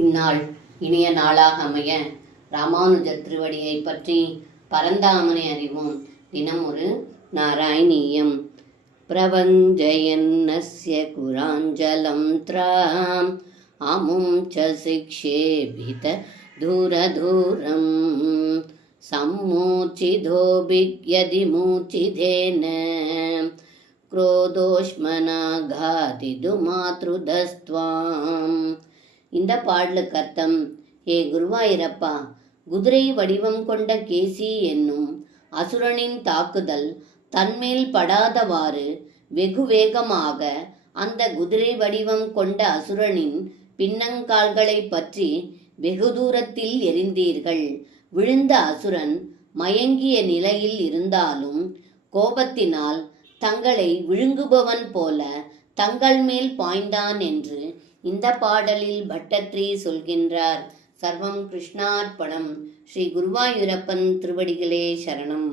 இந்நாள் இனிய நாளாக அமைய ராமானுஜர் திருவடியை பற்றி பரந்தாமனை அறிவோம். தினம் ஒரு நாராயணீயம். பிரபஞ்சயன்னஸ்ய குராஞ்சலம் த்ராம் அமும் ச சிக்ஷேபித தூரதூரம் சம்மூர்ச்சிதோ பிக்யதி மூர்ச்சிதேன குரோதோஷ்மனாகாதிது மாத்ருதஸ்துவாம். இந்த பாடலுக்கு அர்த்தம்: ஏ குருவாயிரப்பா, குதிரை வடிவம் கொண்ட கேசி என்னும் அசுரனின் தாக்குதல் தன்மேல் படாதவாறு வெகு வேகமாக அந்த குதிரை வடிவம் கொண்ட அசுரனின் பின்னங்கால்களை பற்றி வெகு தூரத்தில் எறிந்தீர்கள். விழுந்த அசுரன் மயங்கிய நிலையில் இருந்தாலும் கோபத்தினால் தங்களை விழுங்குபவன் போல தங்கள் மேல் பாய்ந்தான் என்று இந்த பாடலில் பட்டத்ரி சொல்கின்றார். சர்வம் கிருஷ்ணார்ப்பணம். ஸ்ரீ குருவாயூரப்பன் திருவடிகளே சரணம்.